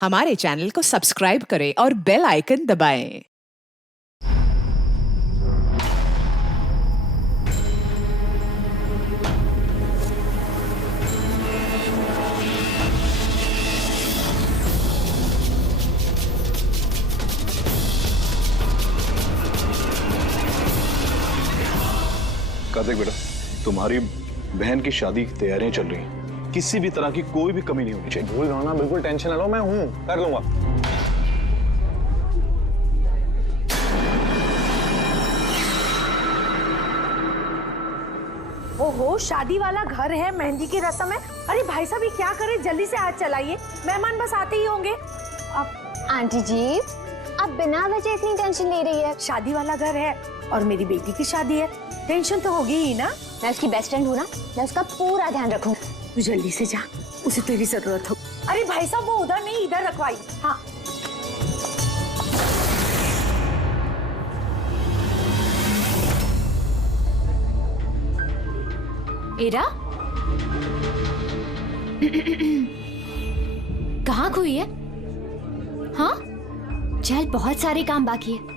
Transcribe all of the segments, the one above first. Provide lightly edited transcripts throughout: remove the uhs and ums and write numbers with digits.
हमारे चैनल को सब्सक्राइब करें और बेल आइकन दबाएं। कार्तिक बेटा, तुम्हारी बहन की शादी की तैयारियां चल रही हैं। किसी भी तरह की कोई भी कमी नहीं होनी चाहिए। भूल रहा ना, बिल्कुल टेंशन ना लो, मैं हूं, कर लूंगा। ओहो, शादी वाला घर है, मेहंदी की रस्म है। अरे भाई साहब, ये क्या करे, जल्दी से हाथ चलाइए, मेहमान बस आते ही होंगे। अब आंटी जी, आप बिना वजह इतनी टेंशन ले रही है। शादी वाला घर है और मेरी बेटी की शादी है, टेंशन तो होगी ही ना। मैं उसकी बेस्ट फ्रेंड हूँ ना, मैं उसका पूरा ध्यान रखूंगी। तू जल्दी से जा, उसे तेरी जरूरत हो। अरे भाई साहब, वो उधर नहीं, इधर रखवाई। हाँ, एरा कहाँ खोई है? हाँ, चल, बहुत सारे काम बाकी है।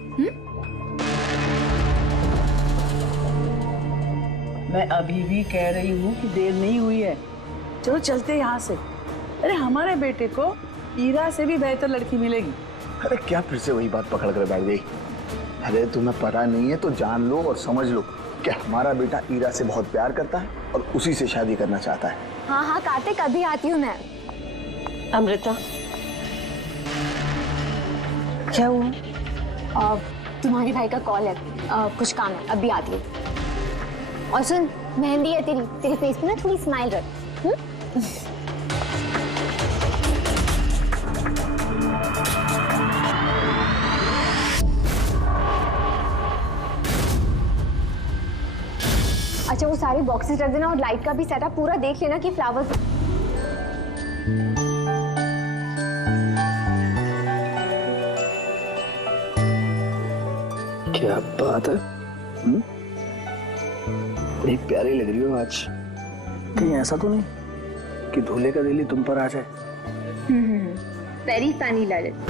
मैं अभी भी कह रही हूँ कि देर नहीं हुई है, चलो चलते यहाँ से। अरे हमारे बेटे को ईरा से भी बेहतर लड़की मिलेगी। अरे क्या फिर से वही बात पकड़ कर बैठ गई? अरे तुम्हें पता नहीं है तो जान लो और समझ लो कि हमारा बेटा ईरा से बहुत प्यार करता है और उसी से शादी करना चाहता है। हाँ हाँ कार्तिक, अभी आती हूँ मैं। अमृता, क्या हुआ? तुम्हारे भाई का कॉल है, कुछ काम है, अभी आती हूँ। और सुन, मेहंदी है तेरे फेस पे ना, थोड़ी स्माइल रख। अच्छा, वो सारे बॉक्सेस रख देना और लाइट का भी सेटअप पूरा देख लेना कि फ्लावर्स। क्या बात है, बड़ी प्यारी लग रही हो आज। कहीं ऐसा तो नहीं कि दूल्हे का दिल ही तुम पर आ जाए? Very funny Lalit.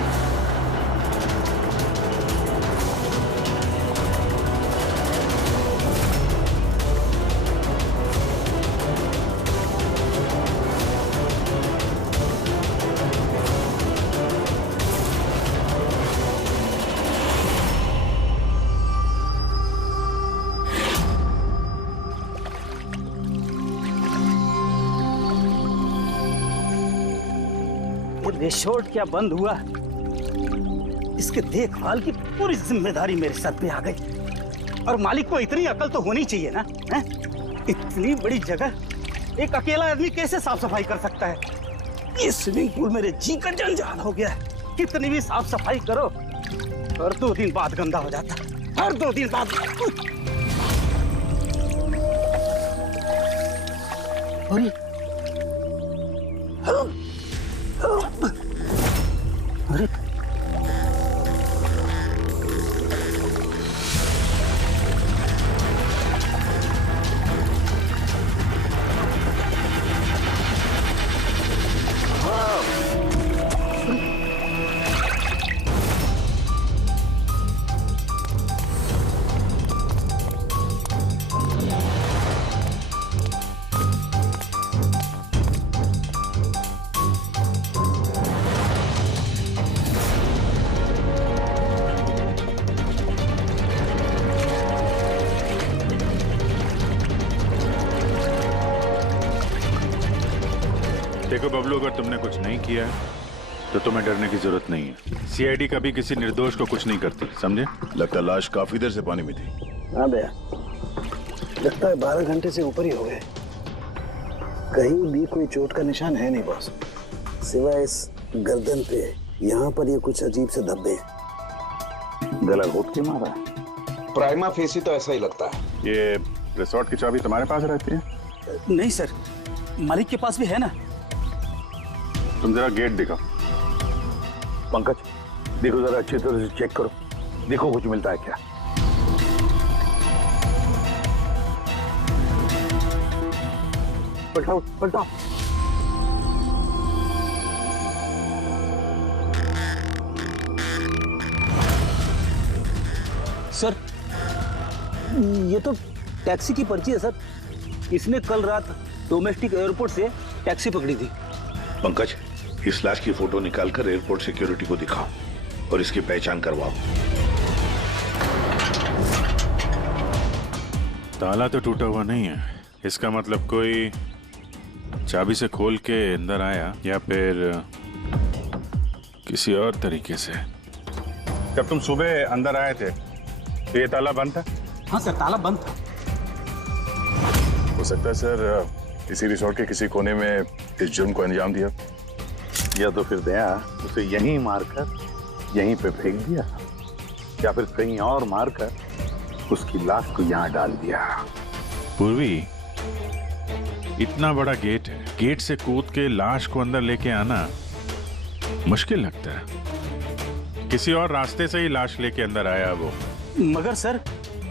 रिसोर्ट क्या बंद हुआ? इसके देखभाल की पूरी जिम्मेदारी मेरे सर पे आ गई। और मालिक को इतनी अकल तो होनी चाहिए ना, है? इतनी बड़ी जगह एक अकेला आदमी कैसे साफ सफाई कर सकता है? ये स्विमिंग पूल मेरे जी का जंजाल हो गया है। कितनी भी साफ सफाई करो, हर 2 दिन बाद गंदा हो जाता है, हर 2 दिन बाद। अरे देखो बबलू, अगर तुमने कुछ नहीं किया तो तुम्हें डरने की जरूरत नहीं है। सीआईडी कभी किसी निर्दोष को कुछ नहीं करती, समझे? लगता है लाश काफी देर से पानी में थी। हाँ भैया, लगता है 12 घंटे से ऊपर ही हो गए। कहीं भी कोई चोट का निशान है नहीं बॉस, सिवाय इस गर्दन पे। यहाँ पर ये कुछ अजीब से धब्बे हैं। गला घोट के मारा? प्राइमा फेसी तो ऐसा ही लगता है। ये रिसोर्ट की चाबी तुम्हारे पास रहती है? नहीं सर, मालिक के पास भी है ना। तुम जरा गेट दिखाओ। पंकज, देखो जरा अच्छी तरह से चेक करो, देखो कुछ मिलता है क्या। पलटाओ पलटाओ। सर, ये तो टैक्सी की पर्ची है सर। इसने कल रात डोमेस्टिक एयरपोर्ट से टैक्सी पकड़ी थी। पंकज, इस लाश की फोटो निकालकर एयरपोर्ट सिक्योरिटी को दिखाओ और इसकी पहचान करवाओ। ताला तो टूटा हुआ नहीं है, इसका मतलब कोई चाबी से खोल के अंदर आया या फिर किसी और तरीके से। जब तुम सुबह अंदर आए थे तो ये ताला बंद था? हाँ सर, ताला बंद था। हो सकता है सर किसी रिसोर्ट के किसी कोने में इस जुर्म को अंजाम दिया, या तो फिर दया उसे यहीं मारकर यहीं पे फेंक दिया, या फिर कहीं और मारकर उसकी लाश को यहाँ डाल दिया। पूर्वी, इतना बड़ा गेट है, गेट से कूद के लाश को अंदर लेके आना मुश्किल लगता है। किसी और रास्ते से ही लाश लेके अंदर आया वो। मगर सर,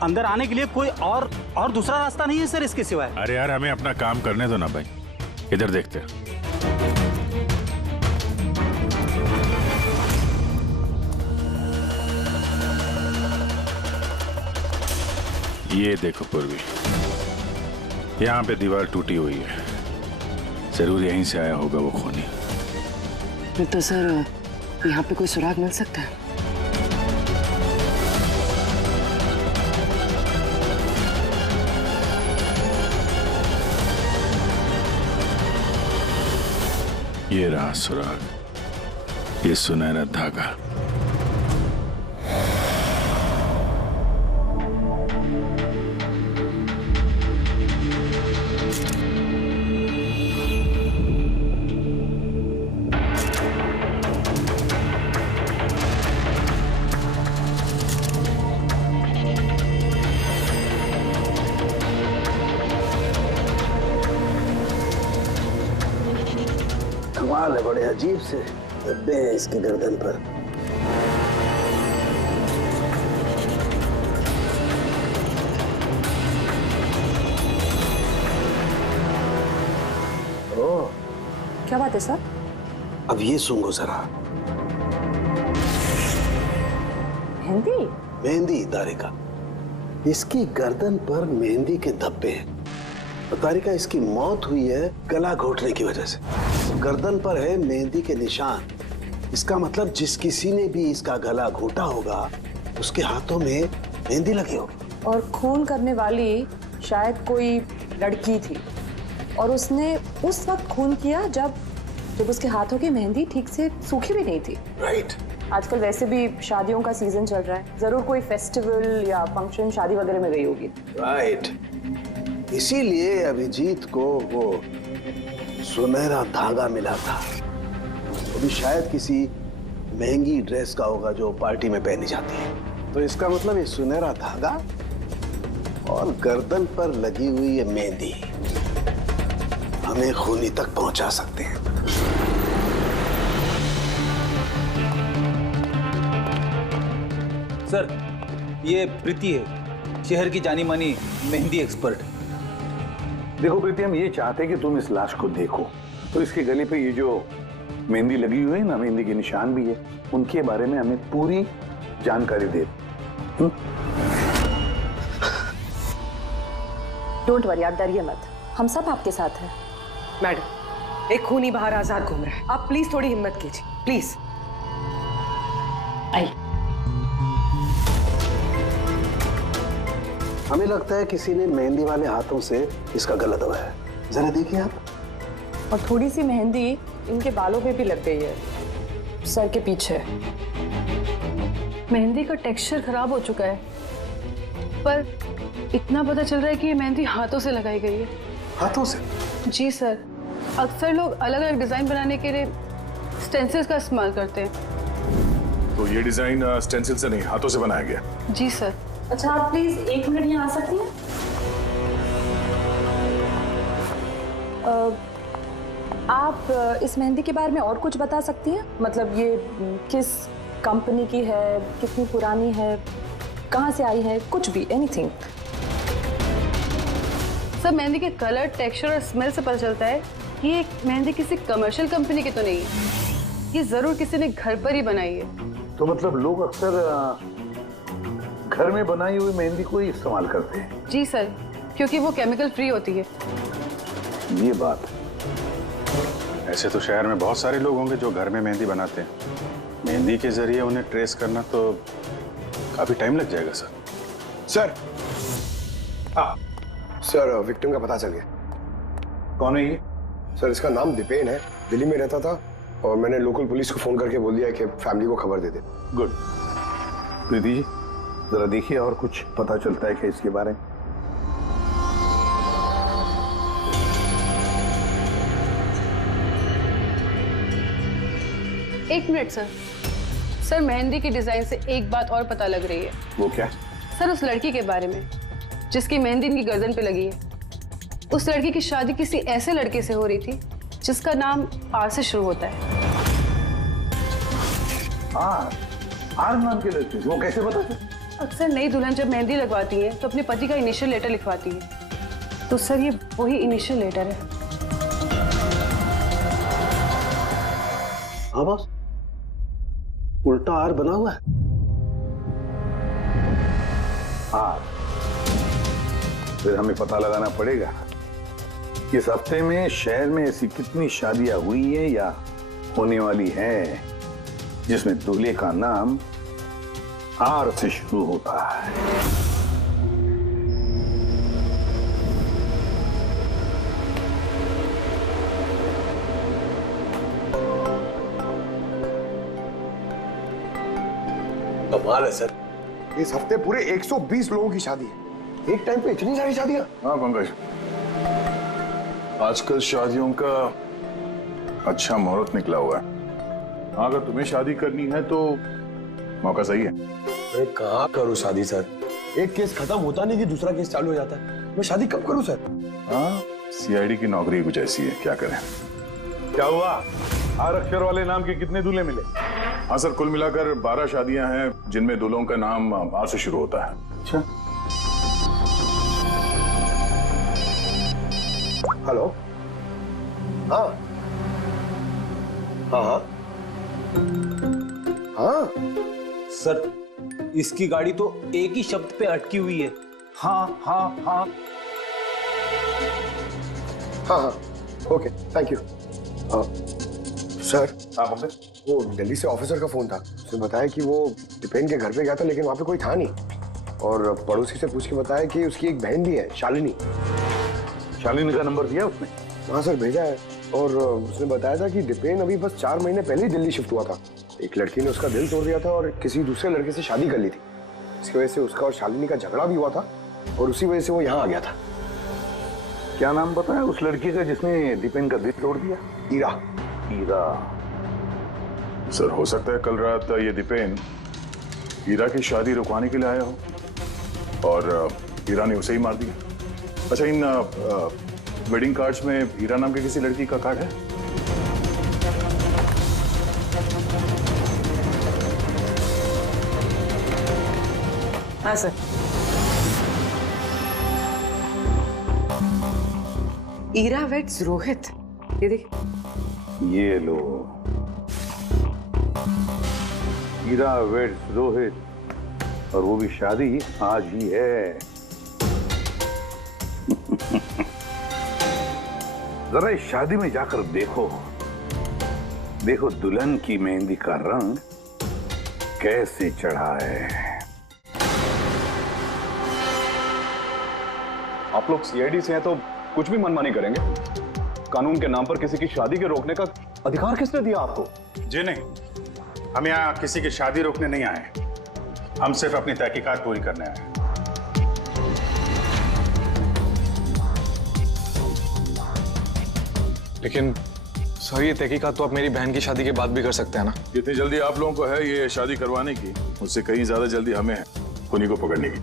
अंदर आने के लिए कोई और दूसरा रास्ता नहीं है सर इसके सिवाय। अरे यार, हमें अपना काम करने दो ना भाई, इधर देखते हैं। ये देखो पूर्वी, यहाँ पे दीवार टूटी हुई है, जरूर यहीं से आया होगा वो खूनी। तो सर यहाँ पे कोई सुराग मिल सकता है? ये रहा सुराग, ये सुनहरा धागा। कमाल है, बड़े अजीब से धब्बे हैं इसके गर्दन पर। ओह, क्या बात है सर? अब ये सुनो जरा। मेहंदी? मेहंदी तारिका, इसकी गर्दन पर मेहंदी के धब्बे हैं। तारिका, इसकी मौत हुई है गला घोटने की वजह से। गर्दन पर है मेहंदी के निशान, इसका मतलब जिस किसी ने भी इसका गला घोटा होगा उसके हाथों में मेहंदी लगी होगी। और खून करने वाली शायद कोई लड़की थी और उसने उस वक्त खून किया जब उसके हाथों की मेहंदी ठीक से सूखी भी नहीं थी। राइट। आजकल वैसे भी शादियों का सीजन चल रहा है, जरूर कोई फेस्टिवल या फंक्शन शादी वगैरह में गई होगी। राइट, इसीलिए अभिजीत को वो सुनहरा धागा मिला था। वो भी शायद किसी महंगी ड्रेस का होगा जो पार्टी में पहनी जाती है। तो इसका मतलब ये सुनहरा धागा और गर्दन पर लगी हुई ये मेहंदी हमें खूनी तक पहुंचा सकते हैं। सर, ये प्रीति है, शहर की जानी मानी मेहंदी एक्सपर्ट। देखो प्रीति, हम ये चाहते हैं कि तुम इस लाश को देखो, तो इसके गले पे ये जो मेहंदी लगी हुई है ना, मेहंदी के निशान भी है, उनके बारे में हमें पूरी जानकारी दे। डोंट वरी, आप डरिए मत, हम सब आपके साथ हैं। मैडम, एक खूनी बाहर आजाद घूम रहा है, आप प्लीज थोड़ी हिम्मत कीजिए, प्लीज। आई। हमें लगता है किसी ने मेहंदी वाले हाथों से इसका गला दबाया। जरा देखिए आप। और थोड़ी सी मेहंदी इनके बालों पे भी लग गई है, सर के पीछे। मेहंदी का टेक्सचर खराब हो चुका है, पर इतना पता चल रहा है कि ये मेहंदी हाथों से लगाई गई है। हाथों से? जी सर, अक्सर लोग अलग अलग डिजाइन बनाने के लिए स्टेंसिल्स का इस्तेमाल करते हैं। तो ये डिजाइन स्टेंसिल से नहीं, हाथों से बनाया गया। जी सर। अच्छा, आप प्लीज 1 मिनट यहाँ आ सकती हैं? आप इस मेहंदी के बारे में और कुछ बता सकती हैं? मतलब ये किस कंपनी की है, कितनी पुरानी है, कहाँ से आई है, कुछ भी, एनीथिंग। सर, मेहंदी के कलर, टेक्सचर और स्मेल से पता चलता है कि ये मेहंदी किसी कमर्शियल कंपनी की तो नहीं है, ये जरूर किसी ने घर पर ही बनाई है। तो मतलब लोग अक्सर घर में बनाई हुई मेहंदी को ही इस्तेमाल करते हैं। जी सर, क्योंकि वो केमिकल फ्री होती है। ये बात ऐसे तो शहर में बहुत सारे लोग होंगे जो घर में मेहंदी बनाते हैं। मेहंदी के जरिए उन्हें ट्रेस करना तो काफी टाइम लग जाएगा सर। सर, हाँ सर, विक्टिम का पता चल गया। कौन है ये? सर, इसका नाम दीपेन है, दिल्ली में रहता था और मैंने लोकल पुलिस को फोन करके बोल दिया कि फैमिली को खबर दे दे। गुड। प्रीति जी, जरा देखिए और कुछ पता चलता है क्या इसके बारे में? एक मिनट सर। सर, मेहंदी की डिजाइन से एक बात और पता लग रही है। वो क्या? सर, उस लड़की के बारे में जिसकी मेहंदी इनकी गर्दन पे लगी है। उस लड़की की शादी किसी ऐसे लड़के से हो रही थी जिसका नाम आर से शुरू होता है। आर नाम के लड़के? वो कैसे पता था? अक्सर नई दुल्हन जब मेहंदी लगवाती है तो अपने पति का इनिशियल लेटर लिखवाती है। तो सर, ये वही इनिशियल लेटर है। हाँ बॉस, उल्टा आर बना हुआ है। आर? फिर हमें पता लगाना पड़ेगा इस हफ्ते में शहर में ऐसी कितनी शादियां हुई है या होने वाली है जिसमें दूल्हे का नाम आर से शुरू होता है। कमाल है सर, इस हफ्ते पूरे 120 लोगों की शादी है। एक टाइम पे इतनी सारी शादियां? हाँ पंकज, आजकल शादियों का अच्छा मुहूर्त निकला हुआ है। हाँ, अगर तुम्हें शादी करनी है तो मौका सही है। मैं कहाँ करूँ शादी सर? एक केस खत्म होता नहीं कि दूसरा केस चालू हो जाता है। मैं शादी कब करूँ सर? हाँ, सीआईडी की नौकरी कुछ ऐसी है, क्या करें। क्या हुआ? आर अक्षर वाले नाम के कितने दूल्हे मिले? हाँ सर, कुल मिलाकर 12 शादियां हैं जिनमें दूल्हों का नाम आर से शुरू होता है। अच्छा। हेलो? हाँ हाँ हाँ हाँ सर, इसकी गाड़ी तो एक ही शब्द पे अटकी हुई है। हाँ हाँ हाँ हाँ हाँ, ओके, थैंक यू। सर, वो दिल्ली से ऑफिसर का फोन था। उसने बताया कि वो दीपेन के घर पे गया था लेकिन वहां पे कोई था नहीं, और पड़ोसी से पूछ के बताया कि उसकी एक बहन भी है, शालिनी। शालिनी का नंबर दिया उसने? हाँ सर, भेजा है। और उसने बताया था कि दीपेन अभी बस 4 महीने पहले ही दिल्ली शिफ्ट हुआ था। एक लड़की ने उसका दिल तोड़ दिया था और किसी दूसरे लड़के से शादी कर ली थी। इसकी वजह से उसका और शालिनी का झगड़ा भी हुआ था और उसी वजह से वो यहाँ आ गया था। क्या नाम बताया उस लड़की का जिसने दीपेन का दिल तोड़ दिया? ईरा। ईरा? सर, हो सकता है कल रात ये दीपेन हीरा की शादी रुकवाने के लिए आया हो और हीरा ने उसे ही मार दिया। अच्छा, इन वेडिंग कार्ड्स में हीरा नाम की किसी लड़की का कार्ड है? हाँ सर। ईरा वेड्स रोहित, ये देख। ये लो, हीरा वेड्स रोहित, और वो भी शादी आज ही है। जरा इस शादी में जाकर देखो, देखो दुल्हन की मेहंदी का रंग कैसे चढ़ा है। आप लोग सीआईडी से हैं तो कुछ भी मनमानी करेंगे? कानून के नाम पर किसी की शादी के रोकने का अधिकार किसने दिया आपको? जी नहीं, हम यहाँ किसी की शादी रोकने नहीं आए, हम सिर्फ अपनी तहकीकात पूरी करने आए हैं। लेकिन सर, ये तहकीकात तो आप मेरी बहन की शादी के बाद भी कर सकते हैं ना? जितनी जल्दी आप लोगों को है ये शादी करवाने की, उससे कहीं ज्यादा जल्दी हमें है खूनी को पकड़ने की।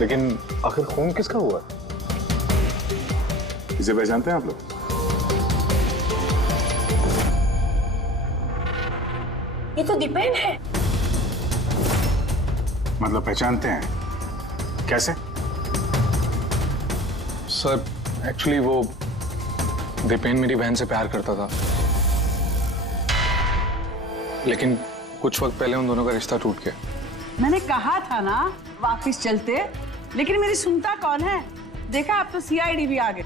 लेकिन आखिर खून किसका हुआ? इसे पहचानते हैं आप लोग? ये तो दीपेन है। मतलब पहचानते हैं? कैसे? सर, एक्चुअली वो दीपेन मेरी बहन से प्यार करता था, लेकिन कुछ वक्त पहले उन दोनों का रिश्ता टूट गया। मैंने कहा था ना वापिस चलते, लेकिन मेरी सुनता कौन है। देखा अब तो सीआईडी भी आ गए।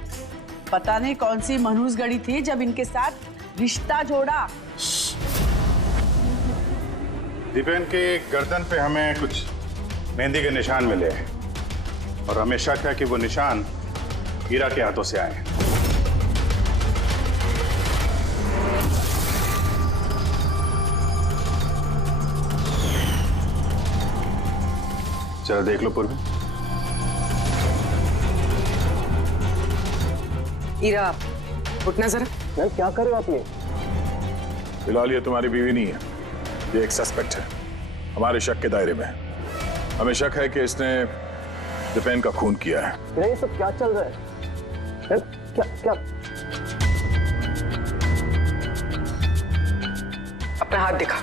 पता नहीं कौन सी मनहूस गड़ी थी जब इनके साथ रिश्ता जोड़ा। दीपेन के गर्दन पे हमें कुछ मेहंदी के निशान मिले हैं और हमें शक है कि वो निशान हीरा के हाथों से आए हैं। जरा देख लो पूर्वी। हीरा उठना जरा। मैम क्या कर रहे हो आप ये? फिलहाल ये तुम्हारी बीवी नहीं है, ये एक सस्पेक्ट है, हमारे शक के दायरे में है। हमें शक है कि इसने दीपेन का खून किया है। ये सब क्या चल रहा है? क्या क्या? अपना हाथ दिखा।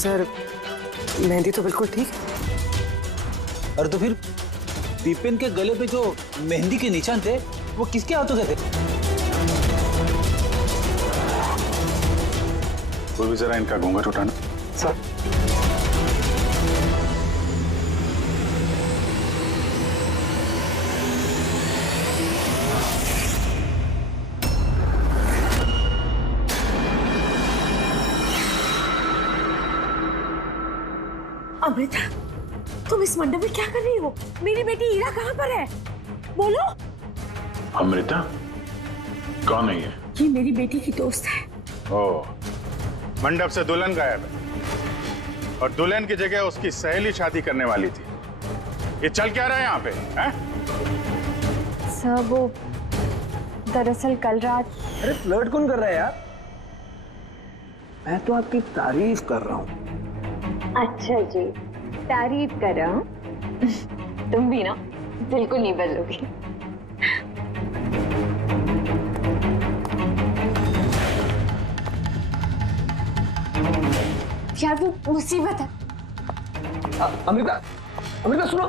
सर मेहंदी तो बिल्कुल ठीक है। और तो फिर दीपेन के गले पे जो मेहंदी के निशान थे वो किसके हाथों से थे? पूर्वी जरा इनका घूंघट उठाना। सर अमृता, तुम इस मंडप में क्या कर रही हो? मेरी बेटी हीरा कहाँ पर है? बोलो। अमृता कौन है ये? ये मेरी बेटी की दोस्त है। ओह, मंडप से दुल्हन गायब है और दुल्हन की जगह उसकी सहेली शादी करने वाली थी। ये चल क्या रहा है यहाँ पे? हैं? सर वो दरअसल कल रात। अरे फ्लर्ट कौन कर रहा है यार? मैं तो आपकी तारीफ कर रहा हूँ। अच्छा जी, तारीफ कर रहा हूँ। तुम भी ना बिल्कुल नहीं बदलोगी। यार वो मुसीबत है। अमृता, अमृता सुनो।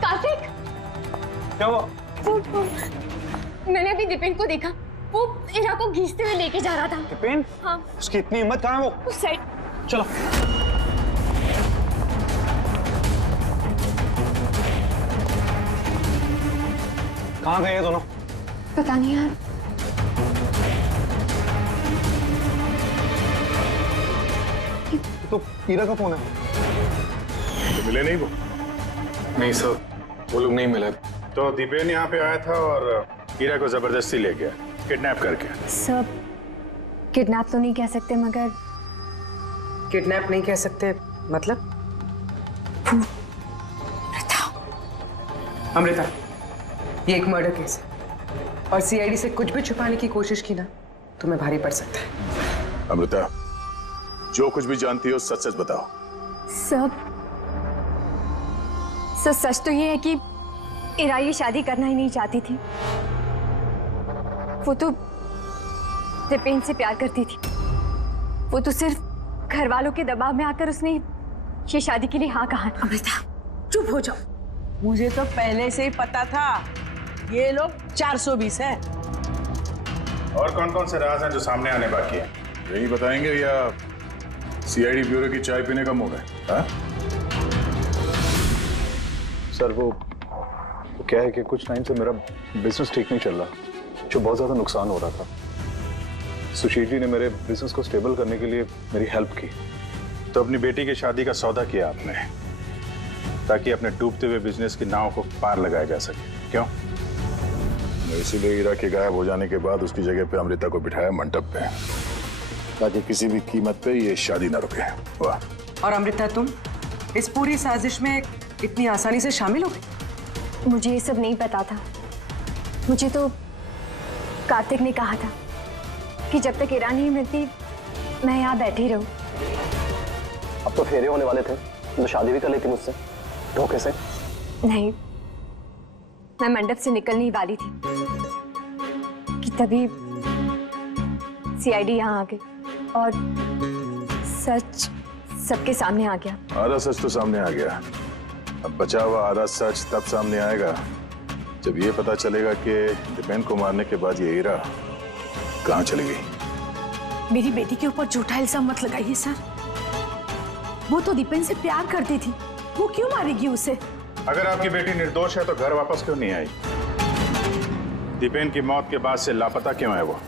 कार्तिक, क्या हुआ? मैंने अभी दीपेन को देखा, वो हीरा को घींचते हुए लेके जा रहा था। दीपेन? हाँ। उसकी इतनी हिम्मत कहाँ है वो? उस साइड। चलो। कहाँ गए ये दोनों? पता नहीं यार। तो हीरा का फोन है। तो मिले नहीं वो? नहीं सर, वो लोग नहीं मिले। तो दीपेन यहाँ पे आया था और हीरा को जबरदस्ती ले गया, किडनैप करके। सब किडनैप तो नहीं कह सकते, मगर किडनैप नहीं कह सकते मतलब? अमृता, ये एक मर्डर केस है और सीआईडी से कुछ भी छुपाने की कोशिश की ना, तुम्हें भारी पड़ सकता है। अमृता, जो कुछ भी जानती हो सच सच बताओ। सच तो ये है कि हीरा ये शादी करना ही नहीं चाहती थी। वो तो दीपेन से प्यार करती थी। वो तो सिर्फ घर वालों के दबाव में आकर उसने ये शादी के लिए हाँ कहा। अमृता चुप हो जाओ। मुझे तो पहले से ही पता था ये लोग 420 है। और कौन कौन से राज हैं जो सामने आने बाकी हैं? यही बताएंगे या सीआईडी ब्यूरो की चाय पीने का मूड है? हाँ? सर वो क्या है कि कुछ टाइम से मेरा बिजनेस ठीक नहीं चल रहा, जो बहुत ज्यादा नुकसान हो रहा था। सुशील जी ने मेरे बिजनेस को स्टेबल करने के लिए मेरी हेल्प की। तो अपनी बेटी की शादी का सौदा किया आपने ताकि अपने डूबते हुए बिजनेस की नाव को पार लगाया जा सके, क्यों? इसीलिए हीरा के गायब हो जाने के बाद उसकी जगह पे अमृता को बिठाया मंडप पे, ताकि किसी भी कीमत पे ये शादी ना रुके। वाह। और अमृता, तुम इस पूरी साजिश में इतनी आसानी से शामिल हो गई? मुझे ये सब नहीं पता था। मुझे तो कार्तिक ने कहा था कि जब तक हीरा नहीं मिलती मैं यहाँ बैठी रहूं। अब तो फेरे होने वाले थे, तो शादी भी कर लेती मुझसे धोखे से। नहीं, मैं मंडप से निकलने ही वाली थी कि तभी सीआईडी यहाँ आ गई और सच सबके सामने आ गया। आधा सच तो सामने आ गया, अब बचा हुआ आधा सच तब सामने आएगा जब ये पता चलेगा कि दीपेन को मारने के बाद ये हीरा कहाँ चली गई। मेरी बेटी के ऊपर झूठा इल्जाम मत लगाइए सर। वो तो दीपेन से प्यार करती थी, वो क्यों मारेगी उसे? अगर आपकी बेटी निर्दोष है तो घर वापस क्यों नहीं आई? दीपेन की मौत के बाद से लापता क्यों है वो?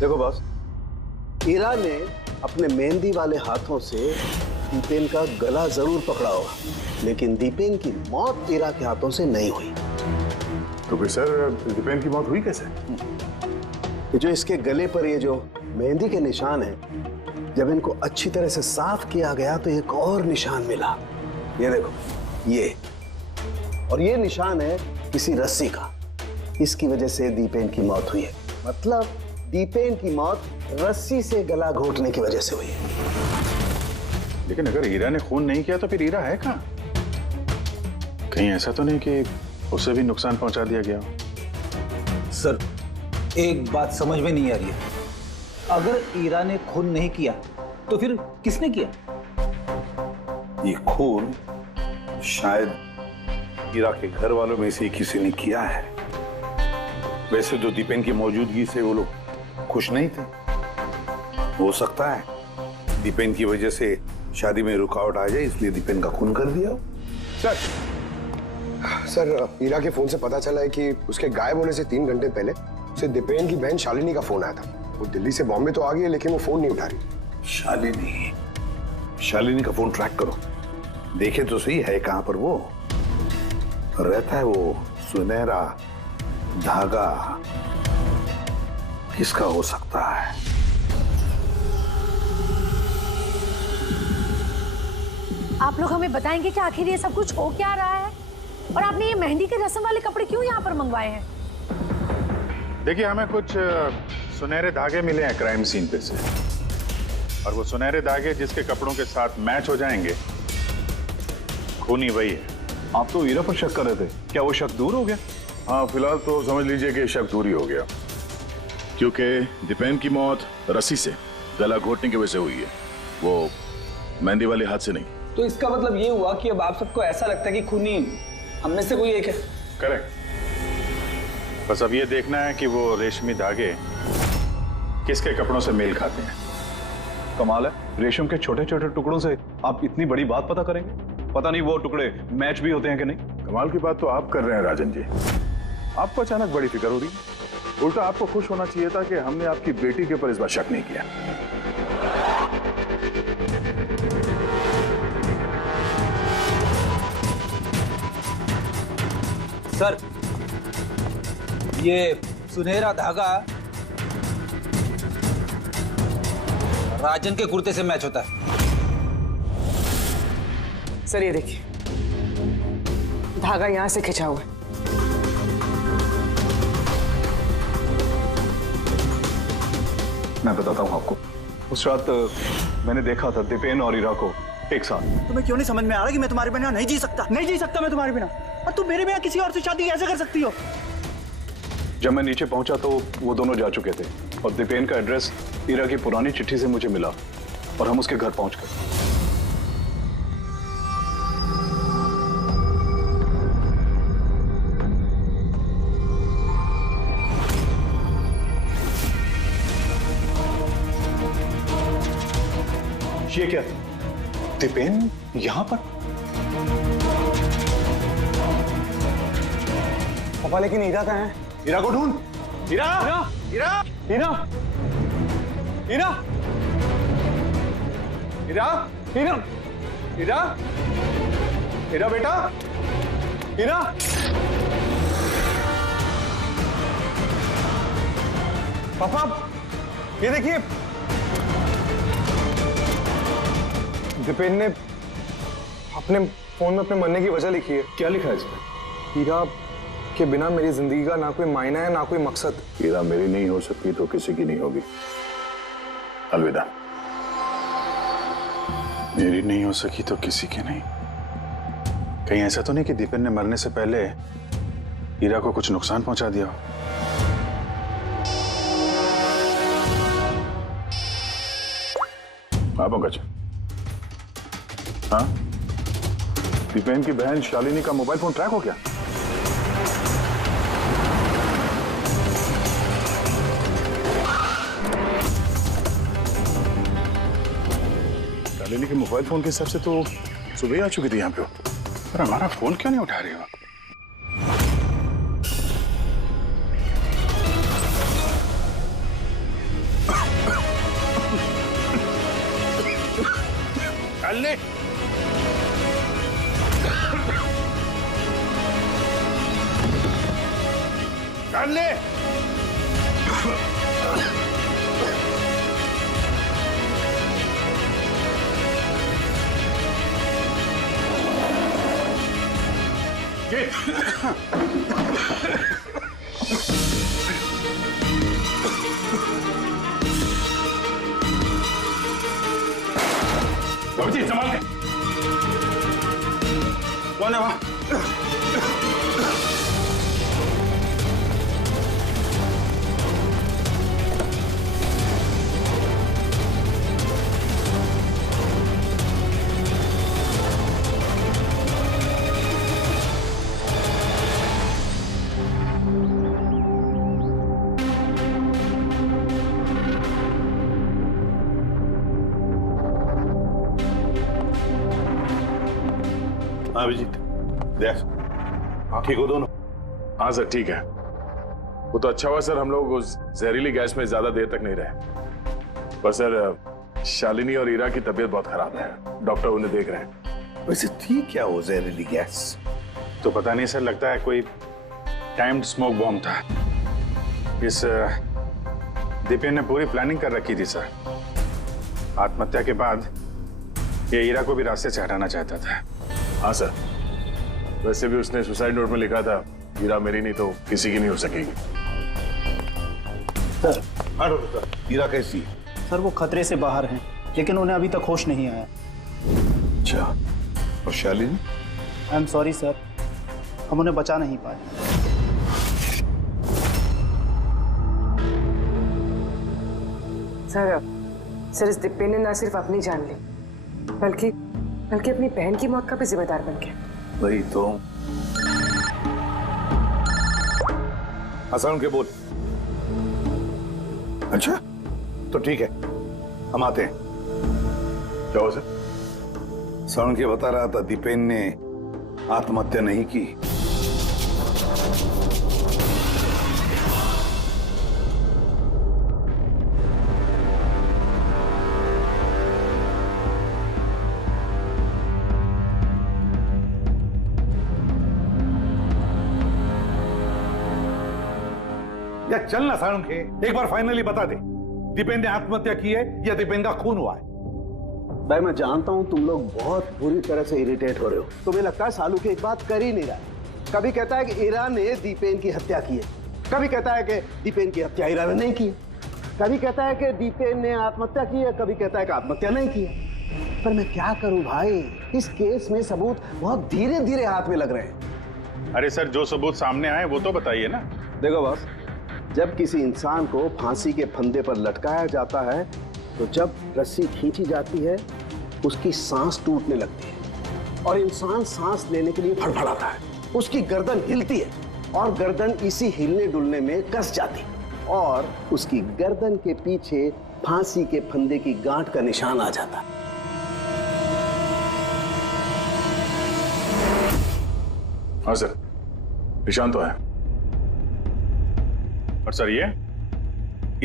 देखो बॉस, ईरा ने अपने मेहंदी वाले हाथों से दीपेन का गला जरूर पकड़ा होगा, लेकिन दीपेन की मौत ईरा के हाथों से नहीं हुई। तो फिर सर दीपेन की मौत हुई कैसे? ये जो इसके गले पर ये जो मेहंदी के निशान हैं, जब इनको अच्छी तरह से साफ किया गया तो एक और निशान मिला। ये देखो, ये और ये निशान है किसी रस्सी का। इसकी वजह से दीपेन की मौत हुई है। मतलब दीपेन की मौत रस्सी से गला घोटने की वजह से हुई है। लेकिन अगर हीरा ने खून नहीं किया तो फिर हीरा है कहाँ? कहीं ऐसा तो नहीं कि उसे भी नुकसान पहुंचा दिया गया? सर, एक बात समझ में नहीं आ रही है। अगर ईरा ने खून नहीं किया तो फिर किसने किया? ये खून शायद ईरा के घर वालों में से किसी ने किया है। वैसे तो दीपेन की मौजूदगी से वो लोग खुश नहीं थे। हो सकता है दीपेन की वजह से शादी में रुकावट आ जाए, इसलिए दीपेन का खून कर दिया। सर, ईरा के फोन से पता चला है कि उसके गायब होने से 3 घंटे पहले उसे दीपेन की बहन शालिनी का फोन आया था। वो दिल्ली से बॉम्बे तो आ गई है, लेकिन वो फोन नहीं उठा रही। शालिनी का फोन ट्रैक करो, देखे तो सही है कहां पर वो रहता है। वो सुनहरा धागा किसका हो सकता है? आप लोग हमें बताएंगे कि आखिर ये सब कुछ हो क्या रहा है? और आपने ये मेहंदी के रस्म वाले कपड़े क्यों यहाँ पर मंगवाए हैं? देखिए, हमें कुछ सुनहरे धागे मिले हैं क्राइम सीन पे से, और वो सुनहरे धागे जिसके कपड़ों के साथ मैच हो जाएंगे, खूनी वही है। आप तो ईरा पर शक कर रहे थे, क्या वो शक दूर हो गया? हाँ, फिलहाल तो समझ लीजिए कि शक दूर ही हो गया, क्योंकि दीपेन की मौत रस्सी से गला घोटने की वजह से हुई है, वो मेहंदी वाले हाथ से नहीं। तो इसका मतलब ये हुआ कि अब आप सबको ऐसा लगता है कि खूनी हम में से कोई एक है? करेक्ट। बस अब ये देखना है कि वो रेशमी धागे किसके कपड़ों से मेल खाते हैं। कमाल है, रेशम के छोटे छोटे टुकड़ों से आप इतनी बड़ी बात पता करेंगे। पता नहीं वो टुकड़े मैच भी होते हैं कि नहीं। कमाल की बात तो आप कर रहे हैं राजन जी। आपको अचानक बड़ी फिक्र हो रही है। उल्टा आपको खुश होना चाहिए था कि हमने आपकी बेटी के ऊपर इस बार शक नहीं किया। सर, ये सुनहरा धागा राजन के कुर्ते से मैच होता है। सर, ये देखिए, धागा यहां से खिंचा हुआ है। मैं बताता हूँ आपको, उस रात मैंने देखा था दीपेन और ईरा को एक साथ। तुम्हें क्यों नहीं समझ में आ रहा कि मैं तुम्हारे बिना नहीं जी सकता? नहीं जी सकता मैं तुम्हारे बिना। और तुम मेरे बिना किसी और से शादी कैसे कर सकती हो? जब मैं नीचे पहुंचा तो वो दोनों जा चुके थे, और दीपेन का एड्रेस ईरा की पुरानी चिट्ठी से मुझे मिला, और हम उसके घर पहुंच गए। ये क्या? दीपेन यहां पर? पापा लेकिन हीरा कहाँ है? हीरा को ढूंढ। हीरा हीरा हीरा हीरा हीरा हीरा हीरा हीरा बेटा हीरा। पापा ये देखिए, दीपेन ने अपने फोन में अपने मरने की वजह लिखी है। क्या लिखा है इसमें? हीरा के बिना मेरी जिंदगी का ना कोई मायना है ना कोई मकसद। हीरा मेरी नहीं हो सकती तो किसी की नहीं होगी। अलविदा। मेरी नहीं हो सकी तो किसी की नहीं। कहीं ऐसा तो नहीं कि दीपेन ने मरने से पहले हीरा को कुछ नुकसान पहुंचा दिया हो? हाँ पंकज। हाँ, दीपेन की बहन शालिनी का मोबाइल फोन ट्रैक हो गया। शालिनी के मोबाइल फोन के हिसाब से तो सुबह ही आ चुकी थी यहाँ पे। पर हमारा फोन क्यों नहीं उठा रही हो? अल्ले अल्ले बाबूजी संभाल के। कौन है वहां? हाँ अभिजीत, देख ठीक हो दोनों? हाँ सर ठीक है। वो तो अच्छा हुआ सर हम लोग उस जहरीली गैस में ज्यादा देर तक नहीं रहे। पर सर शालिनी और हीरा की तबीयत बहुत खराब है, डॉक्टर उन्हें देख रहे हैं। वैसे थी क्या वो जहरीली गैस? तो पता नहीं सर, लगता है कोई टाइम्ड स्मोक बॉम्ब था। इस दीपेन ने पूरी प्लानिंग कर रखी थी सर। आत्महत्या के बाद ये हीरा को भी रास्ते से हटाना चाहता था। हाँ सर, वैसे भी उसने सुसाइड नोट में लिखा था हीरा मेरी नहीं तो किसी की नहीं हो सकेगी। सर हीरा कैसी है? सर वो खतरे से बाहर हैं, लेकिन उन्हें अभी तक होश नहीं आया। अच्छा, और Shalini? I am sorry sir, हम उन्हें बचा नहीं पाए। सर इस दीपेन ने ना सिर्फ अपनी जान ली बल्कि अपनी बहन की मौत का भी जिम्मेदार बन गया। वही तो। हसन के बोल। अच्छा तो ठीक है, हम आते हैं। क्या हो सर? सरण के बता रहा था दीपेन ने आत्महत्या नहीं की। या चल ना सारुण के, एक बार फाइनली बता दे, दीपेन ने आत्महत्या की है या दीपेन का खून हुआ है? भाई मैं जानता हूं तुम लोग बहुत बुरी तरह से इरिटेट हो रहे हो। तुम्हें लगता है सालू की एक बात कर ही नहीं रहा है। कभी कहता है कि ईरा ने दीपेन की हत्या की है, कभी कहता है कि दीपेन की हत्या ईरा ने नहीं की, कभी कहता है कि दीपेन ने आत्महत्या की है, कभी कहता है कि आत्महत्या नहीं की है। पर मैं क्या करूं भाई, इस केस में सबूत बहुत धीरे धीरे हाथ में लग रहे हैं। अरे सर, जो सबूत सामने आए वो तो बताइए ना। देखो बॉस, जब किसी इंसान को फांसी के फंदे पर लटकाया जाता है तो जब रस्सी खींची जाती है उसकी सांस टूटने लगती है और इंसान सांस लेने के लिए फड़फड़ाता है, उसकी गर्दन हिलती है और गर्दन इसी हिलने डुलने में कस जाती है और उसकी गर्दन के पीछे फांसी के फंदे की गांठ का निशान आ जाता है। हाँ सर, निशान तो है। और सर ये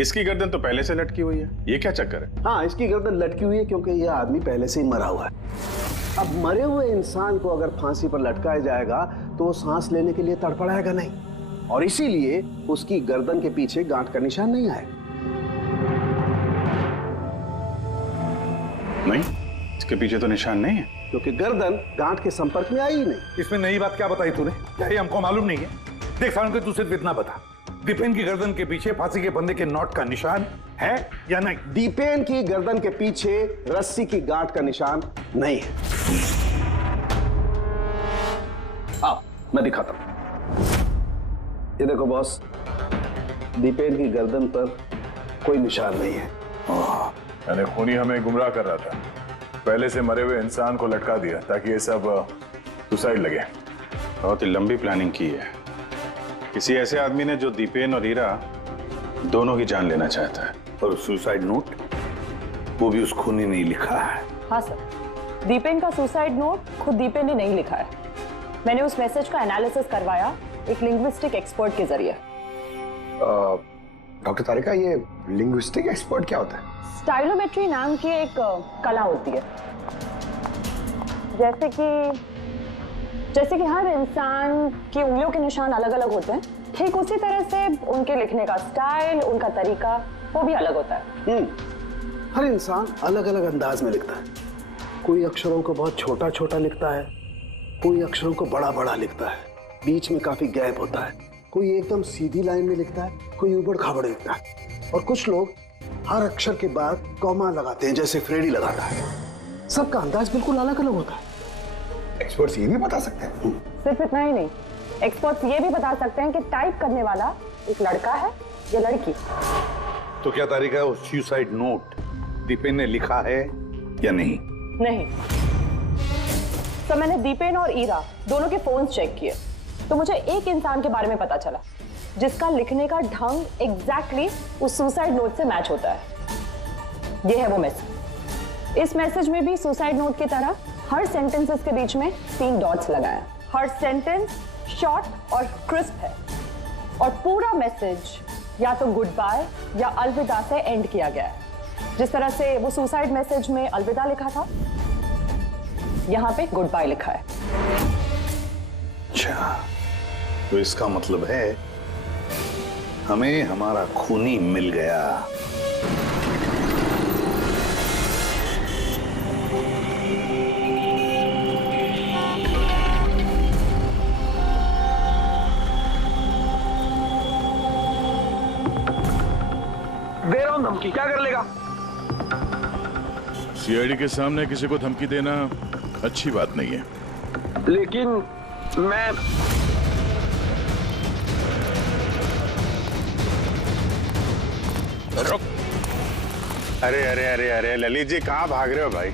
इसकी गर्दन तो पहले से लटकी हुई है, ये क्या चक्कर है? हाँ, इसकी गर्दन लटकी हुई है क्योंकि यह आदमी पहले से ही मरा हुआ है। अब मरे हुए इंसान को अगर फांसी पर लटकाया जाएगा तो वो सांस लेने के लिए तड़पड़ाएगा नहीं, और इसीलिए उसकी गर्दन के पीछे गांठ का निशान नहीं आएगा। नहीं, इसके पीछे तो निशान नहीं है, क्योंकि गर्दन गांठ के संपर्क में आई ही नहीं। इसमें नई बात क्या बताई तूने? क्या ये हमको मालूम नहीं है? देख सावन, तू सिर्फ इतना बता, दीपेन की गर्दन के पीछे फांसी के फंदे के नोट का निशान है या नहीं? दीपेन की गर्दन के पीछे रस्सी की गांठ का निशान नहीं है। आओ मैं दिखाता हूं। ये देखो बॉस, दीपेन की गर्दन पर कोई निशान नहीं है। यानी खूनी हमें गुमराह कर रहा था, पहले से मरे हुए इंसान को लटका दिया ताकि ये सब सुसाइड लगे। बहुत ही लंबी प्लानिंग की है किसी ऐसे आदमी ने जो दीपेन और हीरा दोनों की जान लेना चाहता है। और सुसाइड नोट वो भी उस खूनी ने लिखा है। हाँ सर, दीपेन का सुसाइड नोट खुद दीपेन ने नहीं लिखा है। मैंने उस मैसेज का एनालिसिस करवाया एक लिंग्विस्टिक एक्सपर्ट के जरिए। डॉक्टर तारिका, ये लिंग्विस्टिक एक्सपर्ट क्या होता है? स्टाइलोमेट्री नाम की एक कला होती है। जैसे कि हर इंसान की उंगलियों के निशान अलग अलग होते हैं, ठीक उसी तरह से उनके लिखने का स्टाइल, उनका तरीका वो भी अलग होता है। हर इंसान अलग अलग अंदाज में लिखता है। कोई अक्षरों को बहुत छोटा छोटा लिखता है, कोई अक्षरों को बड़ा बड़ा लिखता है, बीच में काफी गैप होता है। कोई एकदम सीधी लाइन में लिखता है, कोई ऊबड़ खाबड़ लिखता है, और कुछ लोग हर अक्षर के बाद कॉमा लगाते हैं, जैसे फ्रेडी लगाता है। सबका अंदाज बिल्कुल अलग अलग होता है। एक्सपर्ट्स ये भी बता सकते हैं? सिर्फ इतना ही नहीं, एक्सपर्ट्स ये भी बता सकते हैं कि टाइप करने वाला एक लड़का है या लड़की। तो क्या तारीख है, उस सुसाइड नोट दीपेन ने लिखा है या नहीं? नहीं। तो मैंने दीपेन और ईरा दोनों के फोन चेक किए, तो मुझे एक इंसान के बारे में पता चला जिसका लिखने का ढंग एग्जैक्टली उस सुसाइड नोट से मैच होता है। ये है वो मैसेज। इस मैसेज में भी सुसाइड नोट की तरह हर सेंटेंसेस के बीच में 3 डॉट्स लगाए। हर सेंटेंस शॉर्ट और क्रिस्प है, और पूरा मैसेज या तो गुड बाय या अलविदा से एंड किया गया है। जिस तरह से वो सुसाइड मैसेज में अलविदा लिखा था, यहां पे गुड बाय लिखा है। अच्छा, तो इसका मतलब है हमें हमारा खूनी मिल गया। दे रहा हूं धमकी, क्या कर लेगा? सीआईडी के सामने किसी को धमकी देना अच्छी बात नहीं है। लेकिन मैं रुक। अरे अरे अरे अरे ललित जी, कहाँ भाग रहे हो भाई?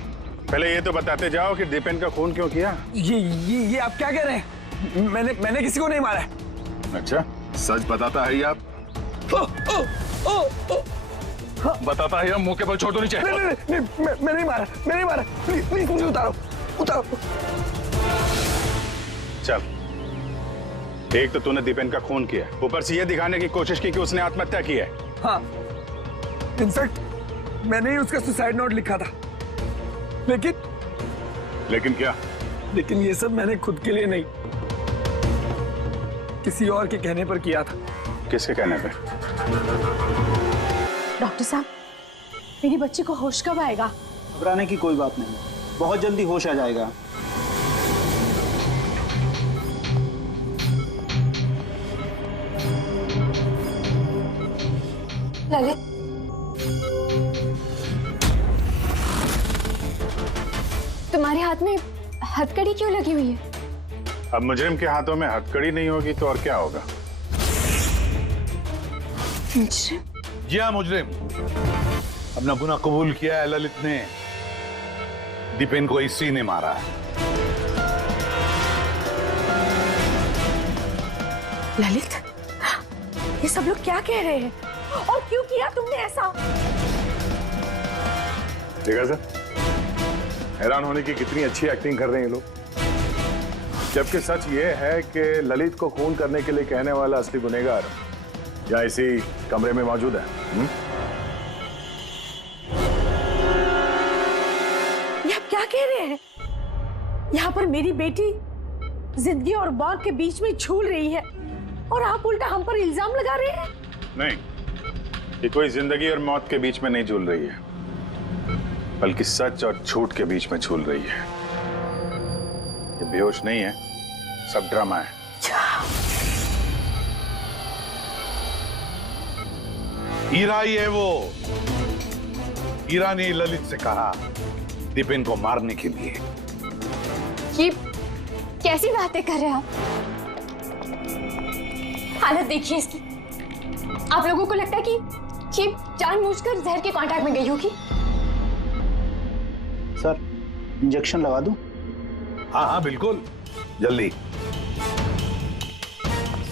पहले ये तो बताते जाओ कि दीपेन का खून क्यों किया? ये आप क्या कह रहे हैं? मैंने किसी को नहीं मारा है। अच्छा, सच बताता है ये आप? बताता है, मुंह के बल छोड़ दो नीचे। नहीं, मैं नहीं मारा, प्लीज मुझे उतारो। चल, एक तो तूने दीपेन का खून किया, ऊपर से ये दिखाने की कोशिश की कि उसने आत्महत्या की है। हाँ, इनफैक्ट मैंने ही उसका सुसाइड नोट लिखा था। लेकिन क्या? लेकिन ये सब मैंने खुद के लिए नहीं, किसी और के कहने पर किया था। किसके कहने पे? डॉक्टर साहब, मेरी बच्ची को होश कब आएगा? घबराने की कोई बात नहीं, बहुत जल्दी होश आ जाएगा। ललित, तुम्हारे हाथ में हथकड़ी क्यों लगी हुई है? अब मुजरिम के हाथों में हथकड़ी नहीं होगी तो और क्या होगा? मुजरिम? जी हाँ, मुजरिम। अपना गुनाह कबूल किया है ललित ने। दीपेन को इसी ने मारा है। ललित, ये सब लोग क्या कह रहे हैं और क्यों किया तुमने ऐसा? देखा सर, हैरान होने की कितनी अच्छी एक्टिंग कर रहे हैं ये लोग। जबकि सच ये है कि ललित को खून करने के लिए कहने वाला असली गुनहगार या इसी कमरे में मौजूद है? ये आप क्या कह रहे हैं? यहाँ पर मेरी बेटी जिंदगी और मौत के बीच में झूल रही है और आप उल्टा हम पर इल्जाम लगा रहे हैं। नहीं, ये कोई जिंदगी और मौत के बीच में नहीं झूल रही है, बल्कि सच और झूठ के बीच में झूल रही है। ये बेहोश नहीं है, सब ड्रामा है। हीरा ही है वो। हीरा ने ललित से कहा दीपेन को मारने के लिए। ये कैसी बातें कर रहे हैं आप? हालत देखिए इसकी। आप लोगों को लगता है कि ये जानबूझकर जहर के कांटेक्ट में गई होगी? सर, इंजेक्शन लगा दूं? हाँ हाँ बिल्कुल, जल्दी।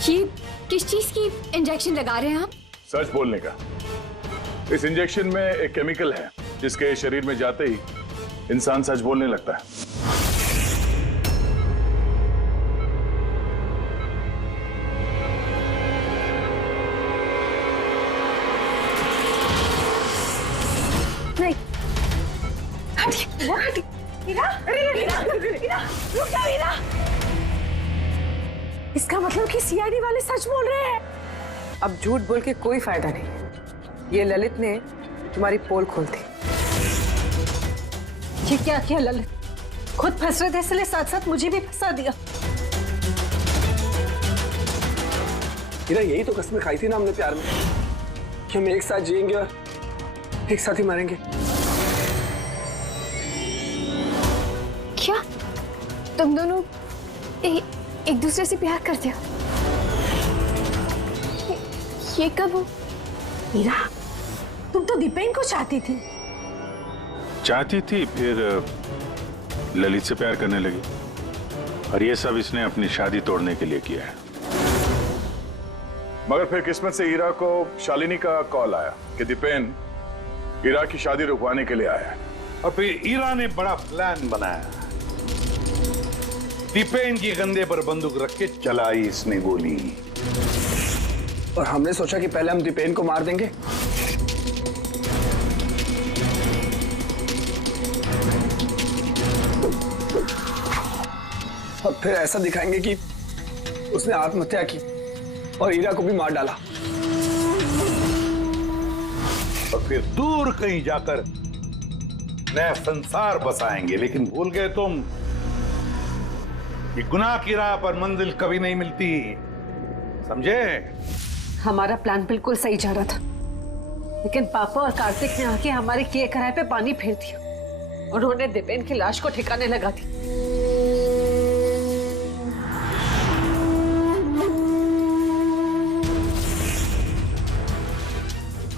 ये किस चीज की इंजेक्शन लगा रहे हैं आप? सच बोलने का। इस इंजेक्शन में एक केमिकल है जिसके शरीर में जाते ही इंसान सच बोलने लगता है। नहीं, हटिए। हीरा, रुक जाओ हीरा। इसका मतलब कि सीआईडी वाले सच बोल रहे हैं। अब झूठ बोल के कोई फायदा नहीं। ये ललित ने तुम्हारी पोल खोल दी। ये क्या किया ललित? खुद फंस रहे थे इसलिए साथ साथ मुझे भी फंसा दिया। हीरा, यही तो कसमें खाई थी ना हमने प्यार में कि हम एक साथ जिएंगे और एक साथ ही मरेंगे। क्या तुम दोनों एक दूसरे से प्यार करते हो? ये कब हो? हीरा, तुम तो दीपेन को चाहती थी। चाहती थी, फिर ललित से प्यार करने लगी, और ये सब इसने अपनी शादी तोड़ने के लिए किया है। मगर फिर किस्मत से हीरा को शालिनी का कॉल आया कि दीपेन हीरा की शादी रुकवाने के लिए आया है। और फिर हीरा ने बड़ा प्लान बनाया। दीपेन के कंधे पर बंदूक रख के चलाई इसने गोली। और हमने सोचा कि पहले हम दीपेन को मार देंगे, और फिर ऐसा दिखाएंगे कि उसने आत्महत्या की और हीरा को भी मार डाला। और फिर दूर कहीं जाकर नया संसार बसाएंगे। लेकिन भूल गए तुम कि गुनाह की राह पर मंजिल कभी नहीं मिलती, समझे? हमारा प्लान बिल्कुल सही जा रहा था, लेकिन पापा और कार्तिक ने आके हमारे किए कराए पे पानी फेर दिया। उन्होंने दीपेन की लाश को ठिकाने लगा दी।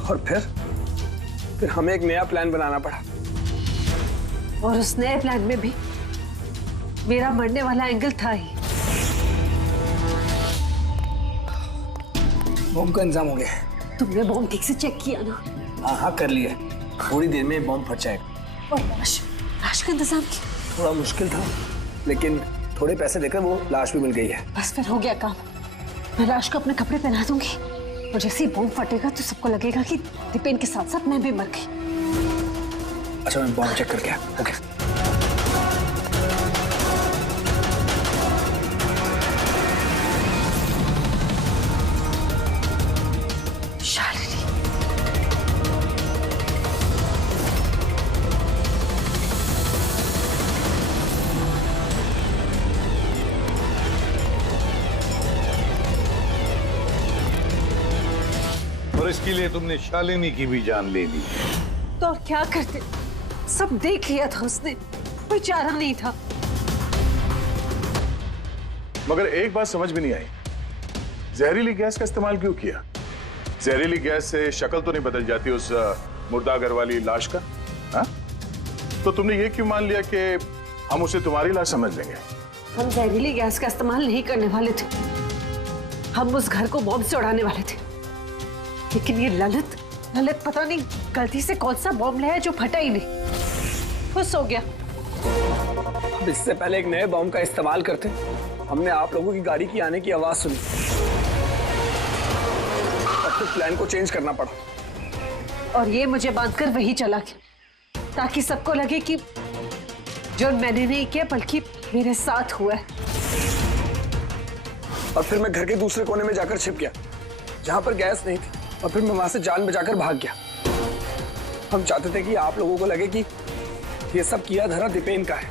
और फिर हमें एक नया प्लान बनाना पड़ा। और उस नए प्लान में भी मेरा मरने वाला एंगल था ही। बॉम्ब का इंतजाम हो गया। तुमने बॉम्ब ठीक से चेक किया ना? हाँ हाँ कर लिया, थोड़ी देर में बॉम्ब फट जाएगा। और लाश का इंतजाम किया? थोड़ा मुश्किल था, लेकिन थोड़े पैसे देकर वो लाश भी मिल गई है। बस फिर हो गया काम। मैं लाश को अपने कपड़े पहना दूंगी, और जैसे ही बॉम्ब फटेगा तो सबको लगेगा कि दीपेन के साथ साथ मैं भी मर गई। अच्छा, मैं बॉम्ब चेक करके आया। ओके। और इसके लिए तुमने शालिनी की भी जान ले ली। तो और क्या करते? सब देख लिया था उसने, कोई चारा नहीं था। मगर एक बात समझ में नहीं आई, जहरीली गैस का इस्तेमाल क्यों किया? जहरीली गैस से शक्ल तो नहीं बदल जाती उस मुर्दा घर वाली लाश का? हा? तो तुमने ये क्यों मान लिया कि हम उसे तुम्हारी लाश समझ लेंगे? हम जहरीली गैस का इस्तेमाल नहीं करने वाले थे, हम उस घर को बॉम्ब से उड़ाने वाले थे। लेकिन ये ललित पता नहीं गलती से कौन सा बॉम्ब लाया जो फटा ही नहीं, खुश हो गया। अब इससे पहले एक नए बॉम्ब का इस्तेमाल करते, हमने आप लोगों की गाड़ी की आने की आवाज सुनी, और फिर प्लान को चेंज करना पड़ा। और ये मुझे बांधकर वही चला गया ताकि सबको लगे कि जो मैंने नहीं किया बल्कि मेरे साथ हुआ है। और फिर मैं घर के दूसरे कोने में जाकर छिप गया जहां पर गैस नहीं थी, और फिर मैं वहां से जान बचाकर भाग गया। हम चाहते थे कि आप लोगों को लगे कि ये सब किया धरा दीपेन का है।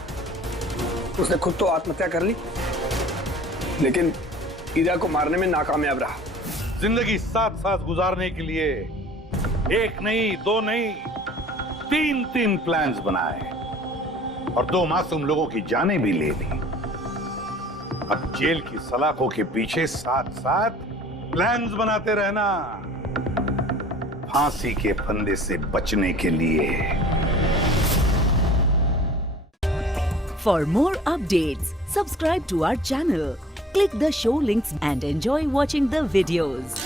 उसने खुद तो आत्महत्या कर ली, लेकिन ईरा को मारने में नाकामयाब रहा। जिंदगी साथ साथ गुजारने के लिए एक नहीं, दो नहीं, तीन प्लान्स बनाए और 2 मासूम लोगों की जानें भी ले ली। अब जेल की सलाखों के पीछे साथ साथ प्लान्स बनाते रहना, फांसी के फंदे से बचने के लिए। For more updates, subscribe to our channel, click the show links and enjoy watching the videos.